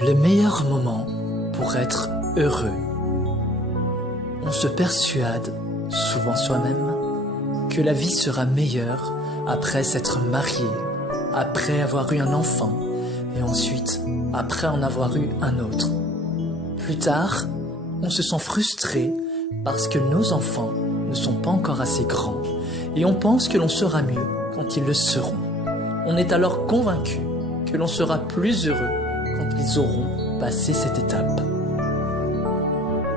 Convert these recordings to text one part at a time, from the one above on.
Le meilleur moment pour être heureux. On se persuade, souvent soi-même, que la vie sera meilleure après s'être marié, après avoir eu un enfant, et ensuite après en avoir eu un autre. Plus tard, on se sent frustré parce que nos enfants ne sont pas encore assez grands, et on pense que l'on sera mieux quand ils le seront. On est alors convaincu que l'on sera plus heureux quand ils auront passé cette étape.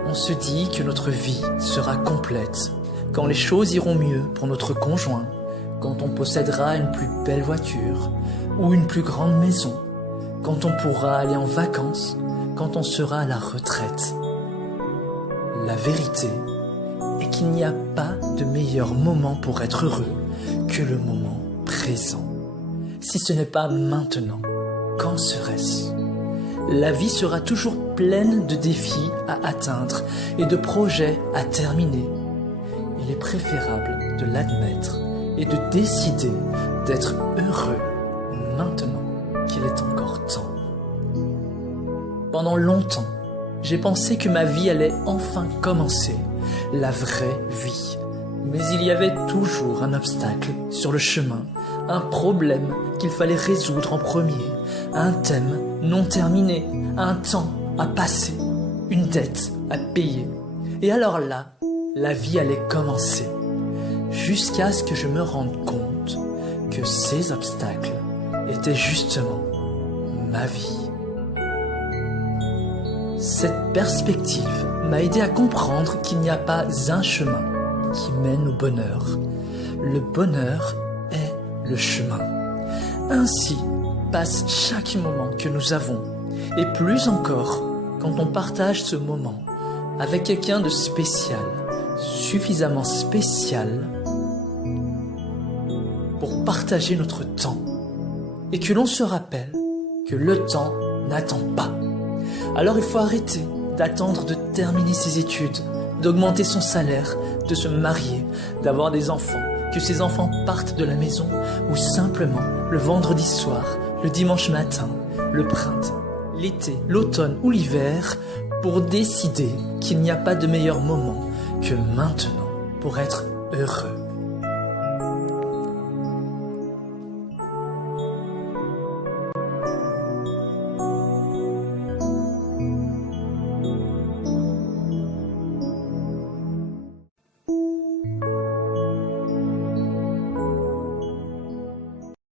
On se dit que notre vie sera complète quand les choses iront mieux pour notre conjoint, quand on possédera une plus belle voiture ou une plus grande maison, quand on pourra aller en vacances, quand on sera à la retraite. La vérité est qu'il n'y a pas de meilleur moment pour être heureux que le moment présent. Si ce n'est pas maintenant, quand serait-ce ? La vie sera toujours pleine de défis à atteindre et de projets à terminer. Il est préférable de l'admettre et de décider d'être heureux maintenant qu'il est encore temps. Pendant longtemps, j'ai pensé que ma vie allait enfin commencer, la vraie vie. Mais il y avait toujours un obstacle sur le chemin, un problème qu'il fallait résoudre en premier, un thème non terminé, un temps à passer, une dette à payer. Et alors là, la vie allait commencer, jusqu'à ce que je me rende compte que ces obstacles étaient justement ma vie. Cette perspective m'a aidé à comprendre qu'il n'y a pas un chemin qui mène au bonheur. Le bonheur est le chemin. Ainsi passe chaque moment que nous avons, et plus encore quand on partage ce moment avec quelqu'un de spécial, suffisamment spécial pour partager notre temps, et que l'on se rappelle que le temps n'attend pas. Alors il faut arrêter d'attendre de terminer ses études, d'augmenter son salaire, de se marier, d'avoir des enfants, que ces enfants partent de la maison, ou simplement le vendredi soir, le dimanche matin, le printemps, l'été, l'automne ou l'hiver, pour décider qu'il n'y a pas de meilleur moment que maintenant pour être heureux.